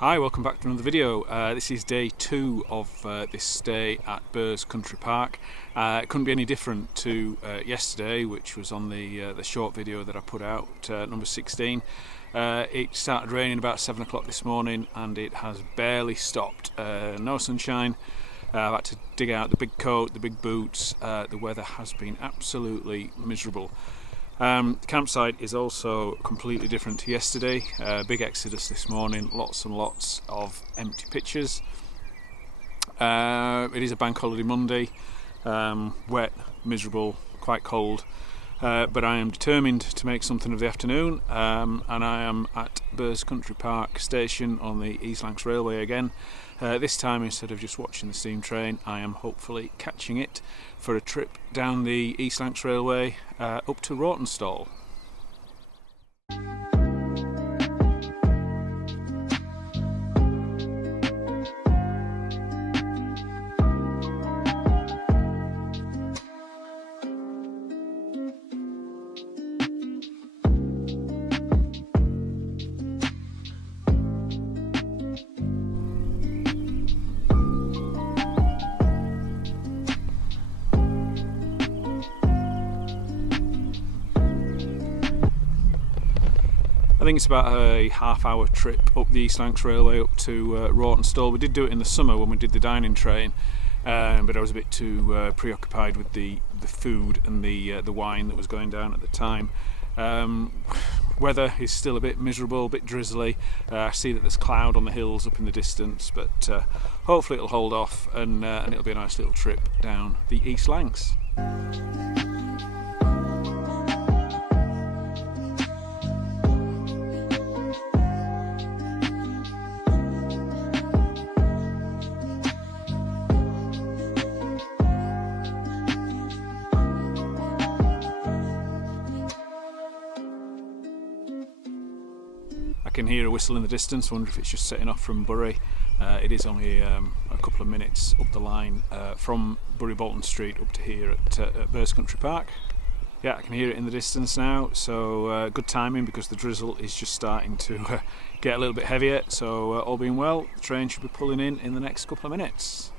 Hi, welcome back to another video. This is day 2 of this stay at Burrs Country Park. It couldn't be any different to yesterday, which was on the short video that I put out, number 16. It started raining about 7 o'clock this morning and it has barely stopped. No sunshine. I've had to dig out the big coat, the big boots. The weather has been absolutely miserable. The campsite is also completely different to yesterday. Big exodus this morning, lots and lots of empty pitchers. It is a bank holiday Monday, wet, miserable, quite cold, but I am determined to make something of the afternoon, and I am at Burrs Country Park station on the East Lancs Railway again. This time, instead of just watching the steam train, I am hopefully catching it for a trip down the East Lancs Railway up to Rawtenstall. I think it's about a half-hour trip up the East Lancs Railway up to Rawtenstall. We did do it in the summer when we did the dining train, but I was a bit too preoccupied with the food and the wine that was going down at the time. Weather is still a bit miserable, a bit drizzly. I see that there's cloud on the hills up in the distance, but hopefully it'll hold off and it'll be a nice little trip down the East Lancs. I can hear a whistle in the distance. I wonder if it's just setting off from Bury. It is only a couple of minutes up the line from Bury Bolton Street up to here at Burrs Country Park. Yeah, I can hear it in the distance now, so good timing because the drizzle is just starting to get a little bit heavier. So all being well, the train should be pulling in the next couple of minutes.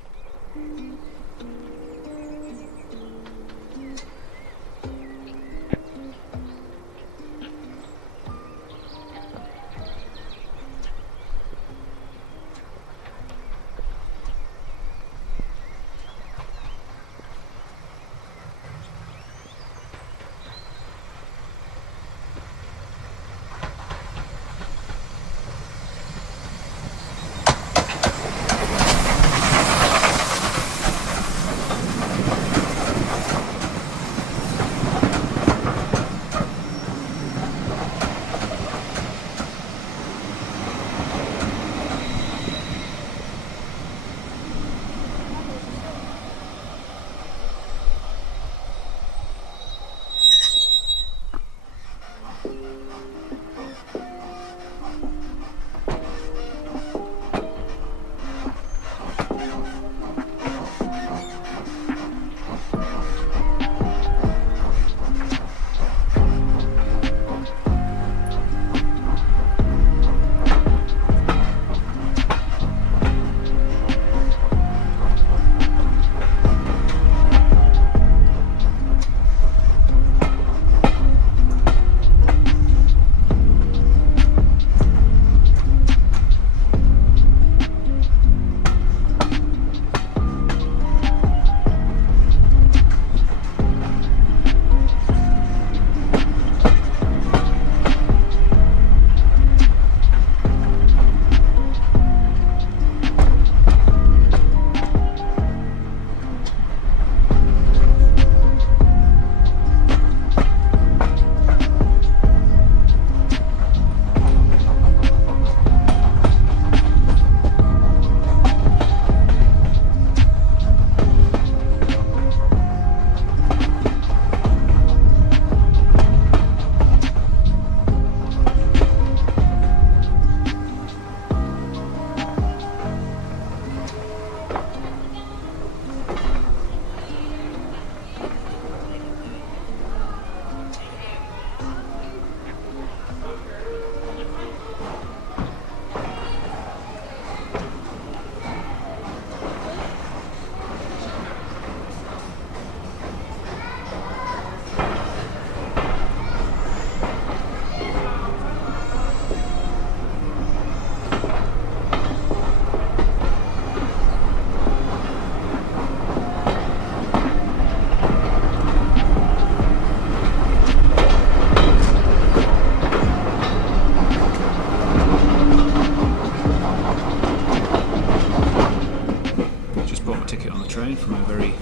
mine from a very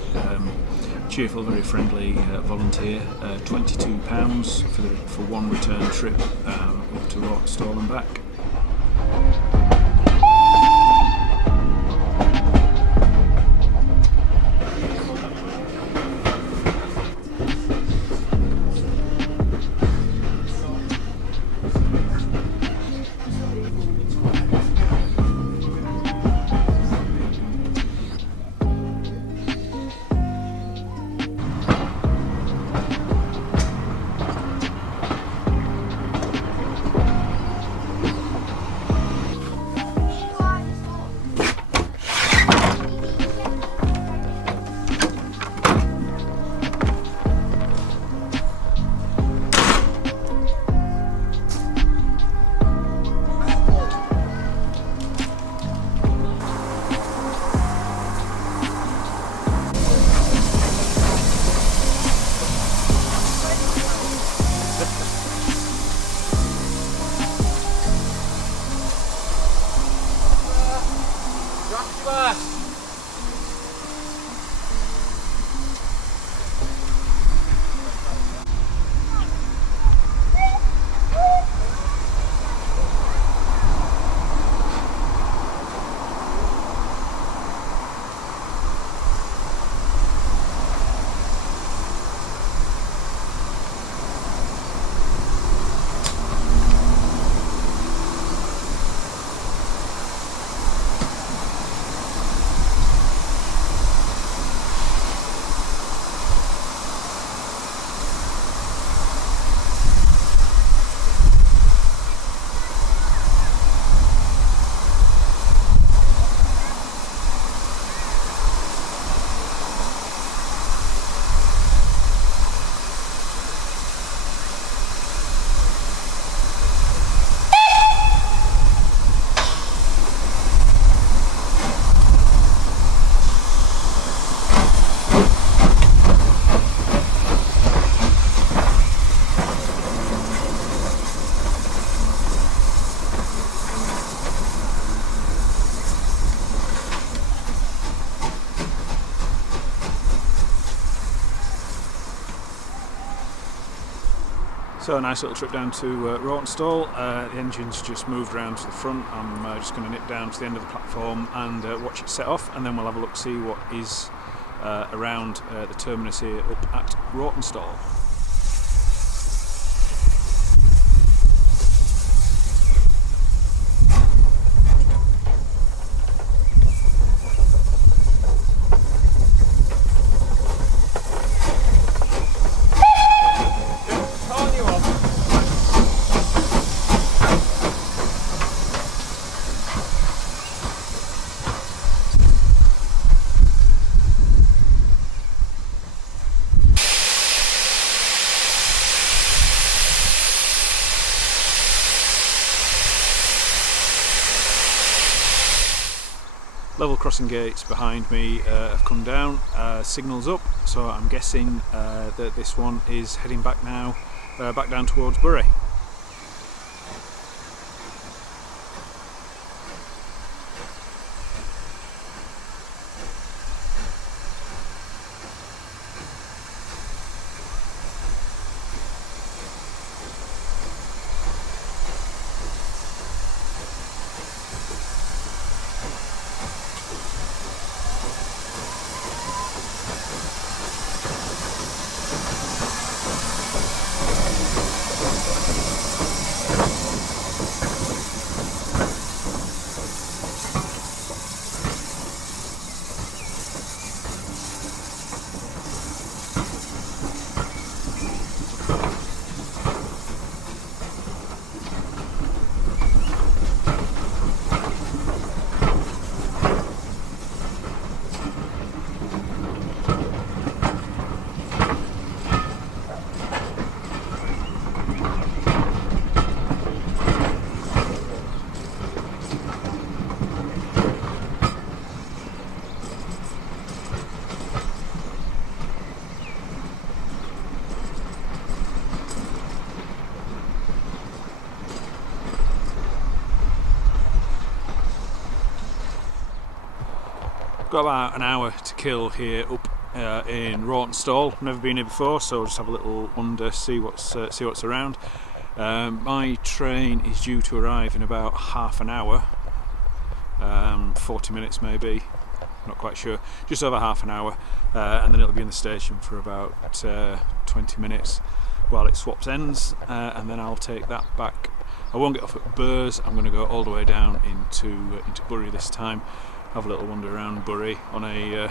cheerful, very friendly volunteer. £22 for one return trip up to Rawtenstall and back. So a nice little trip down to Rawtenstall. The engine's just moved around to the front. I'm just going to nip down to the end of the platform and watch it set off, and then we'll have a look, see what is around the terminus here up at Rawtenstall. Level crossing gates behind me have come down, signals up, so I'm guessing that this one is heading back now, back down towards Bury. Got about an hour to kill here up in Rawtenstall. Never been here before, so I'll just have a little wander, see what's around. My train is due to arrive in about half an hour, 40 minutes maybe, not quite sure, just over half an hour, and then it'll be in the station for about 20 minutes while it swaps ends, and then I'll take that back. I won't get off at Burs. I'm going to go all the way down into Bury this time, have a little wander around Bury on a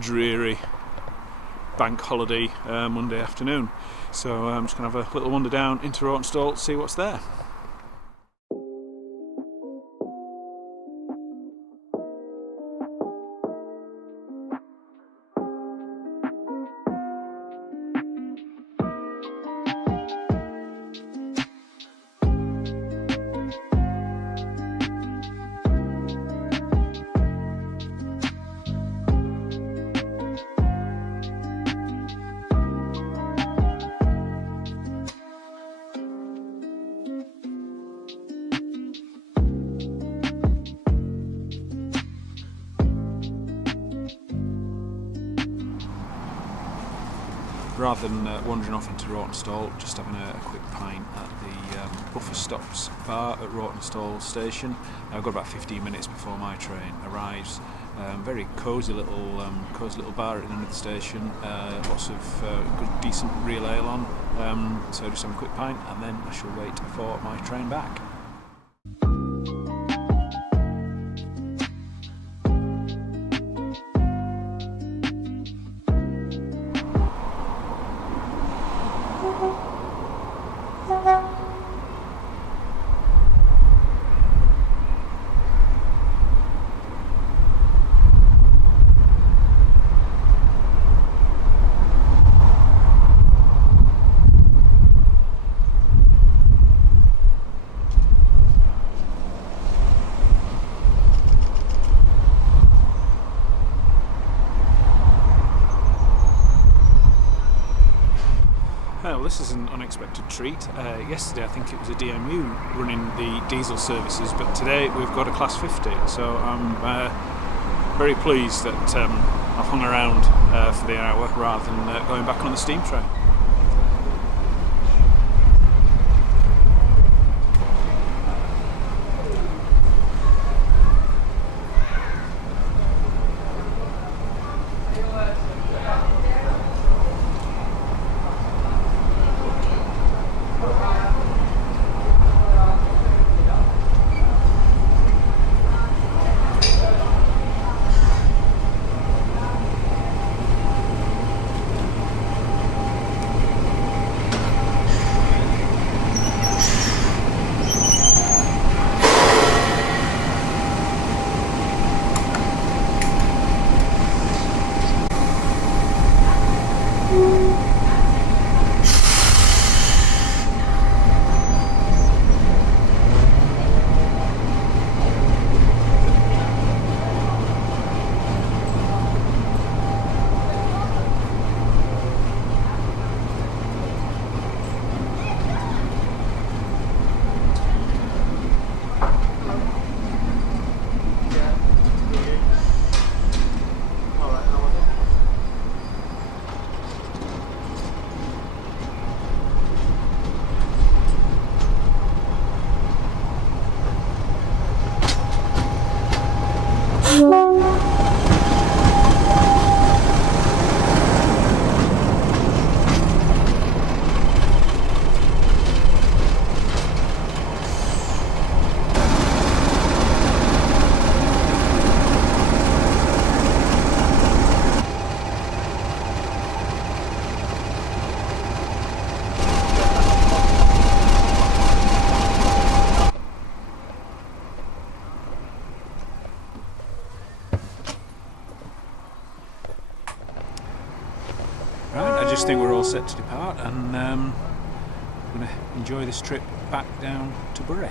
dreary bank holiday Monday afternoon. So I'm just going to have a little wander down into Rawtenstall, see what's there. Rather than wandering off into Rawtenstall, just having a quick pint at the Buffer Stops bar at Rawtenstall station. I've got about 15 minutes before my train arrives. Very cosy little bar at the end of the station. Lots of good, decent real ale on. So just have a quick pint, and then I shall wait for my train back. Well, this is an unexpected treat. Yesterday I think it was a DMU running the diesel services, but today we've got a Class 50, so I'm very pleased that I've hung around for the hour rather than going back on the steam train. Right, I just think we're all set to depart, and I'm going to enjoy this trip back down to Bury.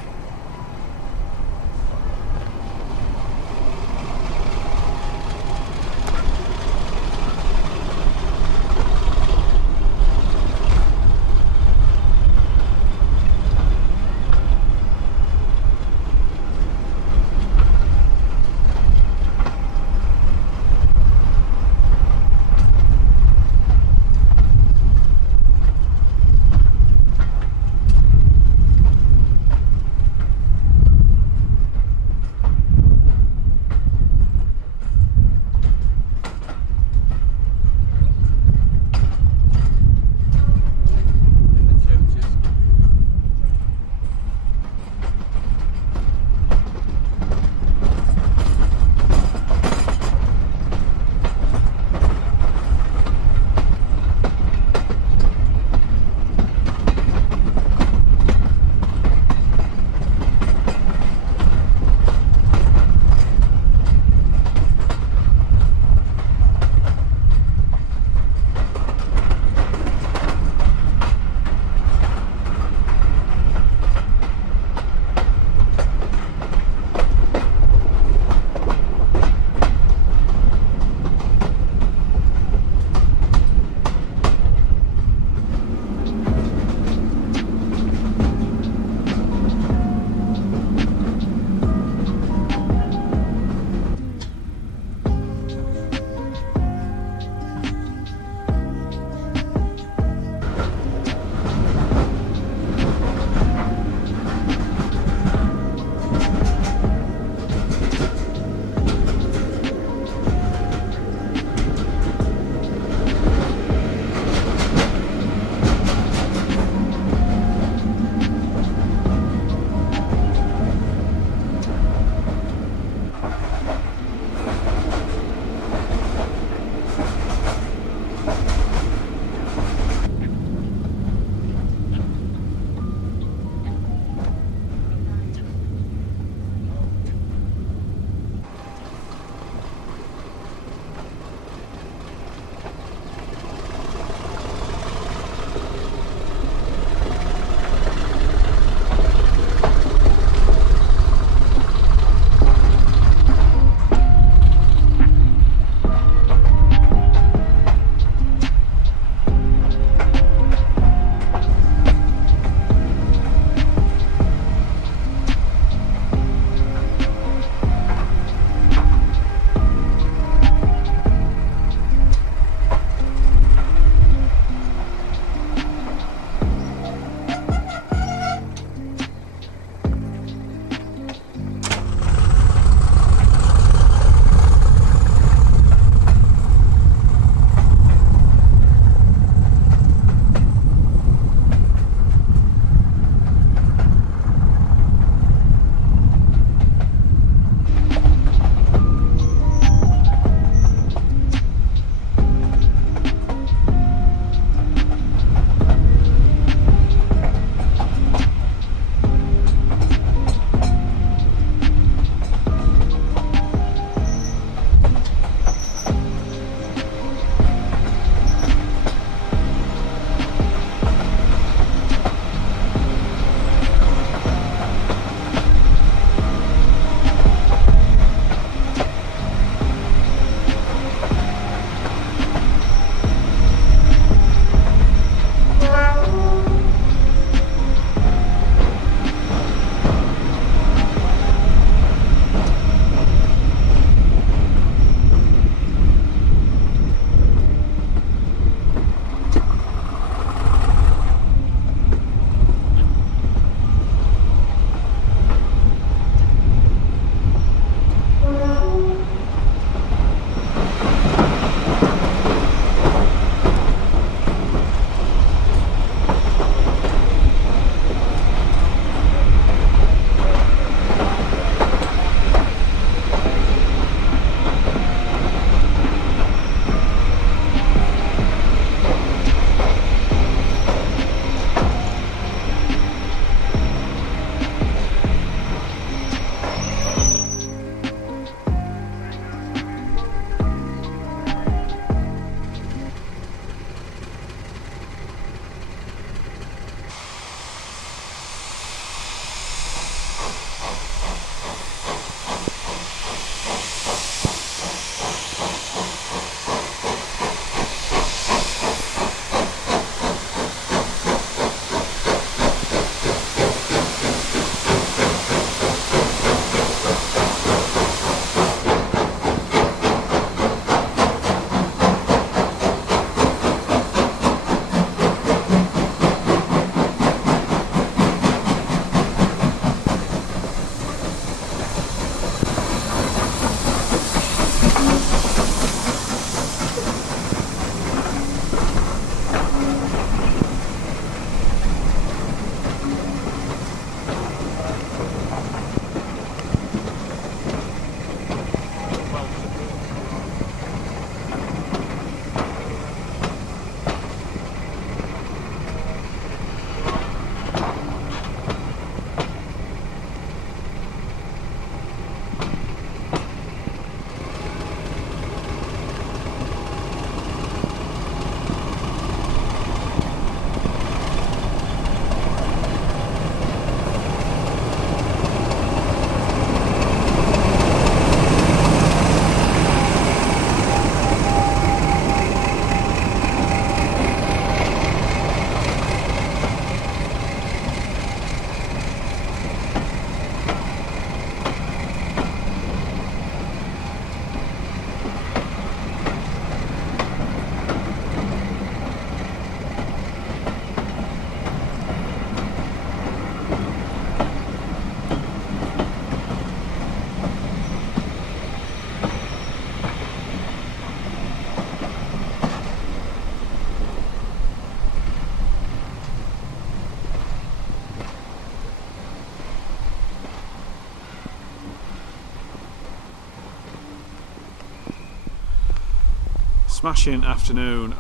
Smashing afternoon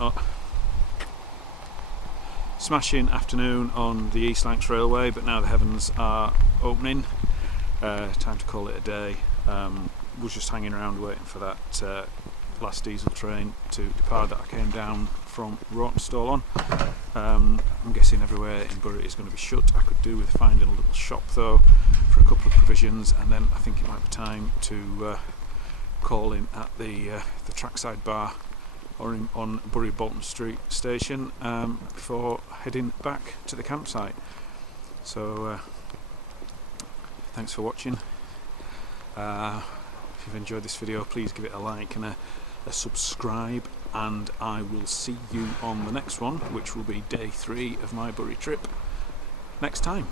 on the East Lancs Railway, but now the heavens are opening. Time to call it a day. Was just hanging around waiting for that last diesel train to depart that I came down from Rawtenstall on. I'm guessing everywhere in Bury is going to be shut. I could do with finding a little shop though for a couple of provisions, and then I think it might be time to call in at the trackside bar or on Bury Bolton Street station before heading back to the campsite. So thanks for watching. If you've enjoyed this video, please give it a like and a subscribe, and I will see you on the next one, which will be day 3 of my Bury trip next time.